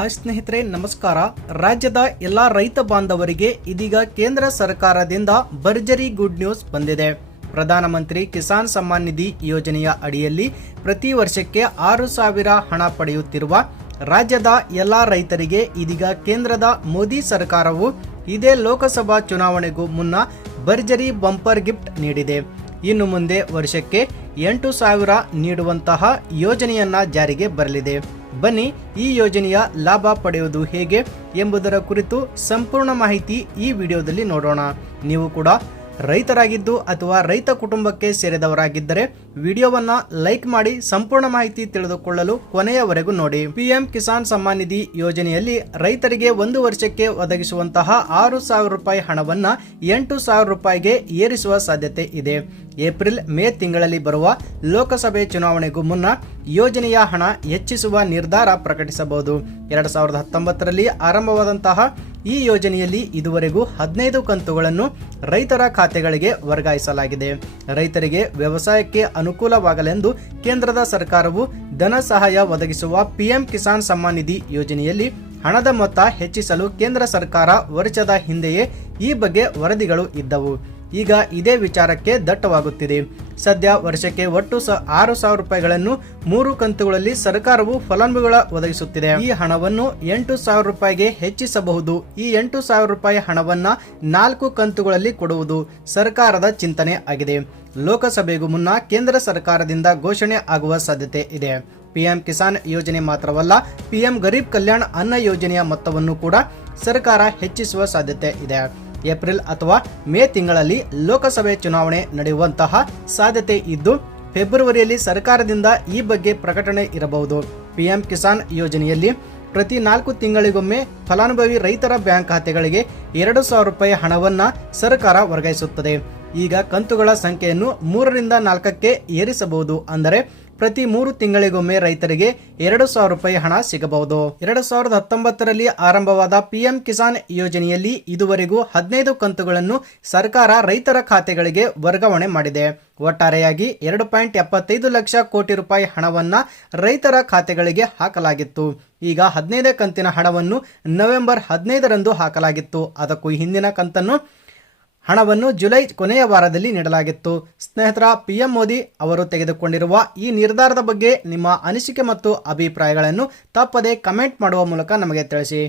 Hi ಸ್ನೇಹಿತರೆ, ನಮಸ್ಕಾರ. ರಾಜ್ಯದ ಎಲ್ಲ ರೈತ ಬಾಂಧವರಿಗೆ ಇದೀಗ ಕೇಂದ್ರ ಸರ್ಕಾರದಿಂದ ಭರ್ಜರಿ ಗುಡ್ ನ್ಯೂಸ್ ಬಂದಿದೆ. ಪ್ರಧಾನಮಂತ್ರಿ ಕಿಸಾನ್ ಸಮ್ಮಾನ್ ನಿಧಿ ಯೋಜನೆಯ ಅಡಿಯಲ್ಲಿ ಪ್ರತಿ ವರ್ಷಕ್ಕೆ 6,000 ಹಣ ಪಡೆಯುತ್ತಿರುವ ರಾಜ್ಯದ ಎಲ್ಲ ರೈತರಿಗೆ ಇದೀಗ ಕೇಂದ್ರದ ಮೋದಿ ಸರ್ಕಾರವು ಇದೇ ಲೋಕಸಭಾ ಚುನಾವಣೆಗೂ ಮುನ್ನ ಭರ್ಜರಿ ಬಂಪರ್ ಗಿಫ್ಟ್ ನೀಡಿದೆ. ಇನ್ನು ಮುಂದೆ ವರ್ಷಕ್ಕೆ 8,000 ನೀಡುವಂತಹ ಯೋಜನೆಯನ್ನ ಜಾರಿಗೆ ಬರಲಿದೆ. ಬನ್ನಿ, ಈ ಯೋಜನೆಯ ಲಾಭ ಪಡೆಯುವುದು ಹೇಗೆ ಎಂಬುದರ ಕುರಿತು ಸಂಪೂರ್ಣ ಮಾಹಿತಿ ಈ ವಿಡಿಯೋದಲ್ಲಿ ನೋಡೋಣ. ನೀವು ಕೂಡ ರೈತರಾಗಿದ್ದು ಅಥವಾ ರೈತ ಕುಟುಂಬಕ್ಕೆ ಸೇರಿದವರಾಗಿದ್ದರೆ ವಿಡಿಯೋವನ್ನ ಲೈಕ್ ಮಾಡಿ ಸಂಪೂರ್ಣ ಮಾಹಿತಿ ತಿಳಿದುಕೊಳ್ಳಲು ಕೊನೆಯವರೆಗೂ ನೋಡಿ. ಪಿಎಂ ಕಿಸಾನ್ ಸಮ್ಮಾನ್ ನಿಧಿ ಯೋಜನೆಯಲ್ಲಿ ರೈತರಿಗೆ ಒಂದು ವರ್ಷಕ್ಕೆ ಒದಗಿಸುವಂತಹ 6,000 ರೂಪಾಯಿ ಹಣವನ್ನ 8,000 ರೂಪಾಯಿಗೆ ಏರಿಸುವ ಸಾಧ್ಯತೆ ಇದೆ. ಏಪ್ರಿಲ್ ಮೇ ತಿಂಗಳಲ್ಲಿ ಬರುವ ಲೋಕಸಭೆ ಚುನಾವಣೆಗೂ ಮುನ್ನ ಯೋಜನೆಯ ಹಣ ಹೆಚ್ಚಿಸುವ ನಿರ್ಧಾರ ಪ್ರಕಟಿಸಬಹುದು. 2019ರಲ್ಲಿ ಆರಂಭವಾದಂತಹ ಈ ಯೋಜನೆಯಲ್ಲಿ ಇದುವರೆಗೂ 15 ಕಂತುಗಳನ್ನು ರೈತರ ಖಾತೆಗಳಿಗೆ ವರ್ಗಾಯಿಸಲಾಗಿದೆ. ರೈತರಿಗೆ ವ್ಯವಸಾಯಕ್ಕೆ ಅನುಕೂಲವಾಗಲೆಂದು ಕೇಂದ್ರದ ಸರ್ಕಾರವು ಧನ ಸಹಾಯ ಒದಗಿಸುವ ಪಿಎಂ ಕಿಸಾನ್ ಸಮ್ಮಾನ್ ನಿಧಿ ಯೋಜನೆಯಲ್ಲಿ ಹಣದ ಮೊತ್ತ ಹೆಚ್ಚಿಸಲು ಕೇಂದ್ರ ಸರ್ಕಾರ ವರ್ಷದ ಹಿಂದೆಯೇ ಈ ಬಗ್ಗೆ ವರದಿಗಳು ಇದ್ದವು. ಈಗ ಇದೇ ವಿಚಾರಕ್ಕೆ ದಟ್ಟವಾಗುತ್ತಿದೆ. ಸದ್ಯ ವರ್ಷಕ್ಕೆ ಒಟ್ಟು 6,000 ರೂಪಾಯಿಗಳನ್ನು 3 ಕಂತುಗಳಲ್ಲಿ ಸರ್ಕಾರವು ಫಲಾನುಭವಿಗಳ ಒದಗಿಸುತ್ತಿದೆ. ಈ ಹಣವನ್ನು 8,000 ರೂಪಾಯಿಗೆ ಹೆಚ್ಚಿಸಬಹುದು. ಈ 8,000 ರೂಪಾಯಿ ಹಣವನ್ನ 4 ಕಂತುಗಳಲ್ಲಿ ಕೊಡುವುದು ಸರ್ಕಾರದ ಚಿಂತನೆ ಆಗಿದೆ. ಲೋಕಸಭೆಗೂ ಮುನ್ನ ಕೇಂದ್ರ ಸರ್ಕಾರದಿಂದ ಘೋಷಣೆ ಆಗುವ ಸಾಧ್ಯತೆ ಇದೆ. ಪಿಎಂ ಕಿಸಾನ್ ಯೋಜನೆ ಮಾತ್ರವಲ್ಲ, ಪಿಎಂ ಗರೀಬ್ ಕಲ್ಯಾಣ್ ಅನ್ನ ಯೋಜನೆಯ ಮೊತ್ತವನ್ನು ಕೂಡ ಸರ್ಕಾರ ಹೆಚ್ಚಿಸುವ ಸಾಧ್ಯತೆ ಇದೆ. ಏಪ್ರಿಲ್ ಅಥವಾ ಮೇ ತಿಂಗಳಲ್ಲಿ ಲೋಕಸಭೆ ಚುನಾವಣೆ ನಡೆಯುವಂತಹ ಸಾಧ್ಯತೆ ಇದ್ದು ಫೆಬ್ರವರಿಯಲ್ಲಿ ಸರ್ಕಾರದಿಂದ ಈ ಬಗ್ಗೆ ಪ್ರಕಟಣೆ ಇರಬಹುದು. ಪಿಎಂ ಕಿಸಾನ್ ಯೋಜನೆಯಲ್ಲಿ ಪ್ರತಿ 4 ತಿಂಗಳಿಗೊಮ್ಮೆ ಫಲಾನುಭವಿ ರೈತರ ಬ್ಯಾಂಕ್ ಖಾತೆಗಳಿಗೆ 2,000 ರೂಪಾಯಿ ಹಣವನ್ನ ಸರ್ಕಾರ ವರ್ಗಾಯಿಸುತ್ತದೆ. ಈಗ ಕಂತುಗಳ ಸಂಖ್ಯೆಯನ್ನು 3ರಿಂದ 4ಕ್ಕೆ ಏರಿಸಬಹುದು. ಅಂದರೆ ಪ್ರತಿ 3 ತಿಂಗಳಿಗೊಮ್ಮೆ ರೈತರಿಗೆ 2,000 ರೂಪಾಯಿ ಹಣ ಸಿಗಬಹುದು. 2019ರಲ್ಲಿ ಆರಂಭವಾದ ಪಿಎಂ ಕಿಸಾನ್ ಯೋಜನೆಯಲ್ಲಿ ಇದುವರೆಗೂ 15 ಕಂತುಗಳನ್ನು ಸರ್ಕಾರ ರೈತರ ಖಾತೆಗಳಿಗೆ ವರ್ಗಾವಣೆ ಮಾಡಿದೆ. ಒಟ್ಟಾರೆಯಾಗಿ 2.75 ಲಕ್ಷ ಕೋಟಿ ರೂಪಾಯಿ ಹಣವನ್ನ ರೈತರ ಖಾತೆಗಳಿಗೆ ಹಾಕಲಾಗಿತ್ತು. ಈಗ 15ನೇ ಕಂತಿನ ಹಣವನ್ನು ನವೆಂಬರ್ 15ರಂದು ಹಾಕಲಾಗಿತ್ತು. ಅದಕ್ಕೂ ಹಿಂದಿನ ಕಂತನ್ನು ಹಣವನ್ನು ಜುಲೈ ಕೊನೆಯ ವಾರದಲ್ಲಿ ನೀಡಲಾಗಿತ್ತು. ಸ್ನೇಹಿತರ, ಪಿಎಂ ಮೋದಿ ಅವರು ತೆಗೆದುಕೊಂಡಿರುವ ಈ ನಿರ್ಧಾರದ ಬಗ್ಗೆ ನಿಮ್ಮ ಅನಿಸಿಕೆ ಮತ್ತು ಅಭಿಪ್ರಾಯಗಳನ್ನು ತಪ್ಪದೆ ಕಮೆಂಟ್ ಮಾಡುವ ಮೂಲಕ ನಮಗೆ ತಿಳಿಸಿ.